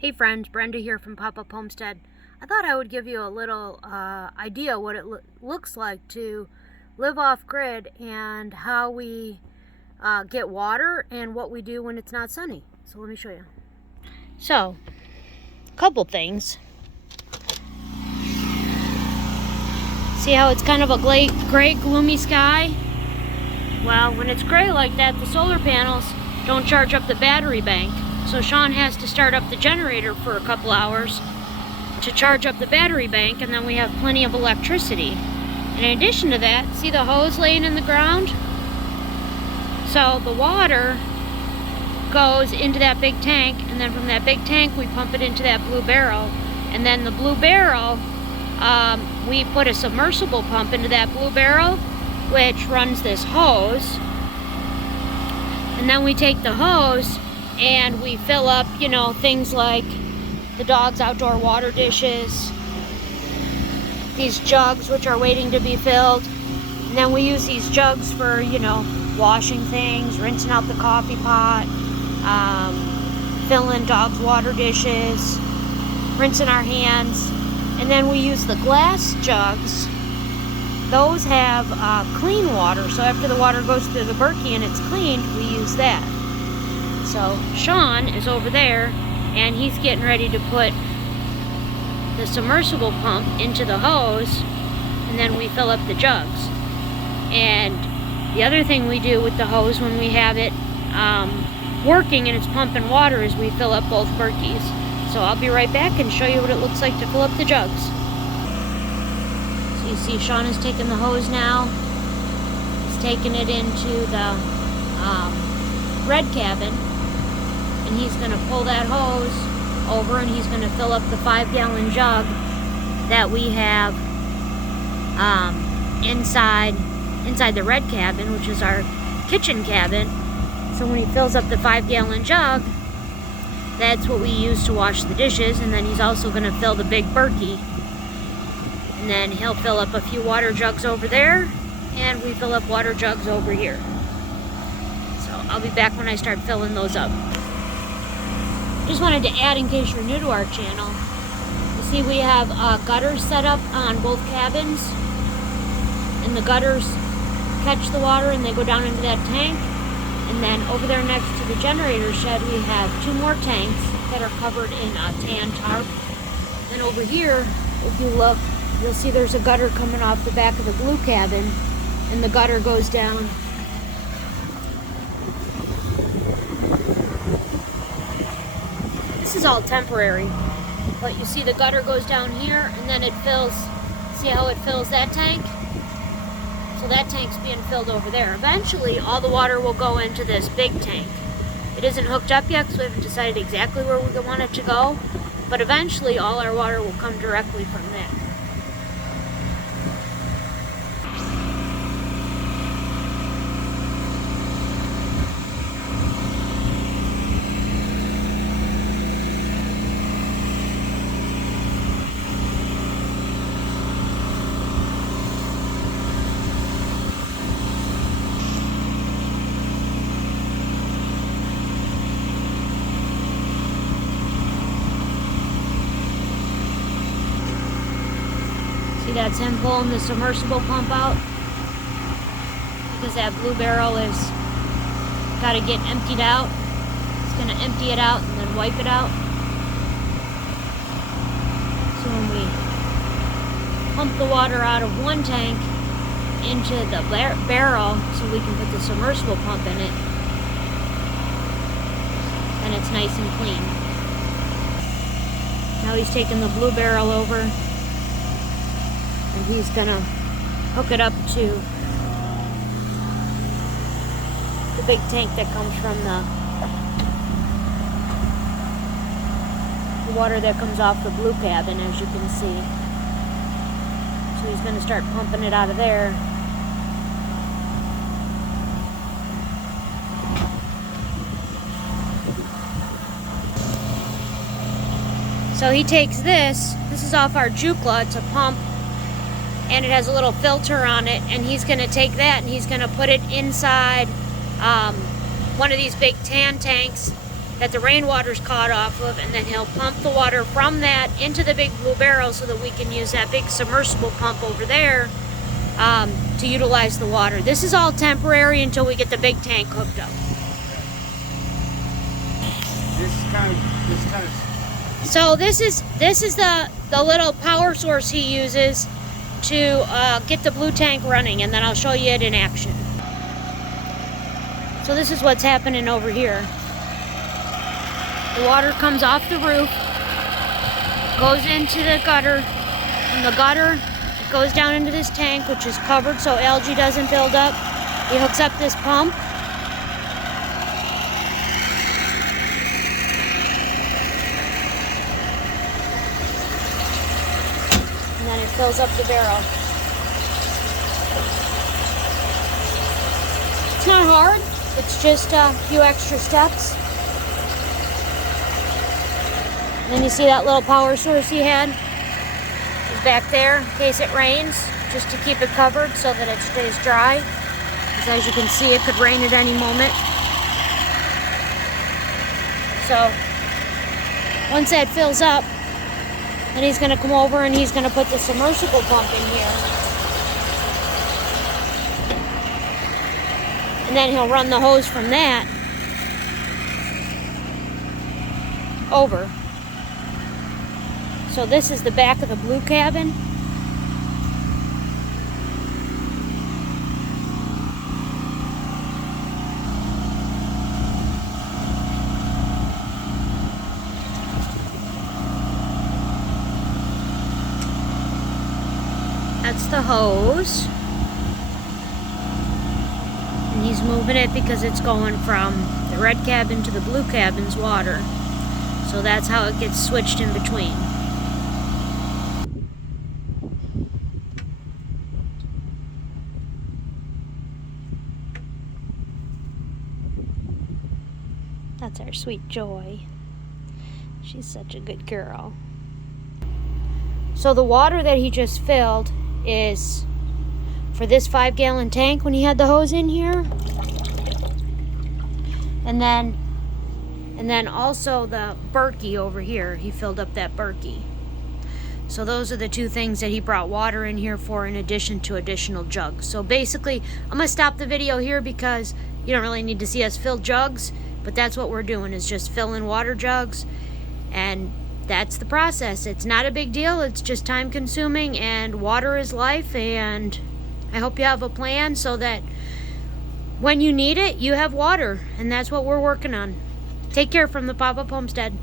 Hey friends, Brenda here from Pop-Up Homestead. I thought I would give you a little idea what it looks like to live off-grid and how we get water and what we do when it's not sunny. So let me show you. So, a couple things. See how it's kind of a gray, gloomy sky? Well, when it's gray like that, the solar panels don't charge up the battery bank. So Sean has to start up the generator for a couple hours to charge up the battery bank, and then we have plenty of electricity. And in addition to that, see the hose laying in the ground? So the water goes into that big tank, and then from that big tank we pump it into that blue barrel. And then the blue barrel, we put a submersible pump into that blue barrel, which runs this hose. And then we take the hose and we fill up, things like the dog's outdoor water dishes, these jugs which are waiting to be filled. And then we use these jugs for, washing things, rinsing out the coffee pot, filling dog's water dishes, rinsing our hands. And then we use the glass jugs. Those have clean water, so after the water goes through the Berkey and it's cleaned, we use that. So Sean is over there and he's getting ready to put the submersible pump into the hose, and then we fill up the jugs. And the other thing we do with the hose when we have it working and it's pumping water is we fill up both Berkeys. So I'll be right back and show you what it looks like to fill up the jugs. So you see Sean is taking the hose now. He's taking it into the red cabin. And he's going to pull that hose over and he's going to fill up the 5-gallon jug that we have inside the red cabin, which is our kitchen cabin. So when he fills up the 5-gallon jug, that's what we use to wash the dishes. And then he's also going to fill the big Berkey. And then he'll fill up a few water jugs over there, and we fill up water jugs over here. So I'll be back when I start filling those up. Just wanted to add, in case you're new to our channel, you see we have gutters set up on both cabins, and the gutters catch the water and they go down into that tank. And then over there next to the generator shed we have 2 more tanks that are covered in tan tarp. And over here, if you look, you'll see there's a gutter coming off the back of the blue cabin, and the gutter goes down This is all temporary, but you see the gutter goes down here and then it fills. See how it fills that tank? So that tank's being filled over there. Eventually all the water will go into this big tank. It isn't hooked up yet because we haven't decided exactly where we want it to go, but eventually all our water will come directly from that. See, that's him pulling the submersible pump out, because that blue barrel is got to get emptied out. It's going to empty it out and then wipe it out. So when we pump the water out of one tank into the barrel so we can put the submersible pump in it, then it's nice and clean. Now he's taking the blue barrel over and he's gonna hook it up to the big tank that comes from the water that comes off the blue cabin, as you can see. So he's gonna start pumping it out of there. So he takes this is off our Jookla, it's a pump, and it has a little filter on it, and he's going to take that and he's going to put it inside one of these big tan tanks that the rainwater's caught off of, and then he'll pump the water from that into the big blue barrel so that we can use that big submersible pump over there to utilize the water. This is all temporary until we get the big tank hooked up. So this is the little power source he uses to get the blue tank running, and then I'll show you it in action. So this is what's happening over here. The water comes off the roof, goes into the gutter. From the gutter, it goes down into this tank, which is covered so algae doesn't build up. He hooks up this pump. And then it fills up the barrel. It's not hard, it's just a few extra steps. And then you see that little power source he had? It's back there in case it rains, just to keep it covered so that it stays dry. Because as you can see, it could rain at any moment. So, once that fills up, then he's going to come over and he's going to put the submersible pump in here. And then he'll run the hose from that over. So this is the back of the blue cabin. That's the hose. And he's moving it because it's going from the red cabin to the blue cabin's water. So that's how it gets switched in between. That's our sweet Joy. She's such a good girl. So the water that he just filled is for this 5-gallon tank when he had the hose in here. And then also the Berkey over here. He filled up that Berkey. So those are the two things that he brought water in here for, in addition to additional jugs. So basically, I'm gonna stop the video here because you don't really need to see us fill jugs, but that's what we're doing, is just filling water jugs. And that's the process. It's not a big deal. It's just time consuming, and water is life. And I hope you have a plan so that when you need it, you have water. And that's what we're working on. Take care from the Pop-Up Homestead.